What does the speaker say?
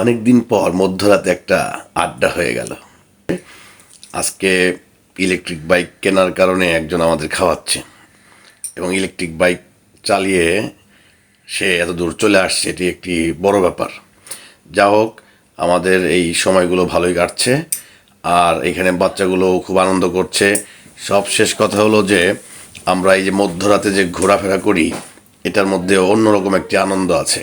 অনেক দিন পর মধ্যরাতে একটা আড্ডা হয়ে গেল। আজকে ইলেকট্রিক বাইক কেনার কারণে একজন আমাদের খাওয়াচ্ছে, এবং ইলেকট্রিক বাইক চালিয়ে সে এত দূর চলে আসছে, এটি একটি বড় ব্যাপার। যা হোক, আমাদের এই সময়গুলো ভালোই কাটছে, আর এখানে বাচ্চাগুলো খুব আনন্দ করছে। সব শেষ কথা হলো যে আমরা এই যে মধ্যরাতে যে ঘোরাফেরা করি, এটার মধ্যে অন্যরকম একটি আনন্দ আছে।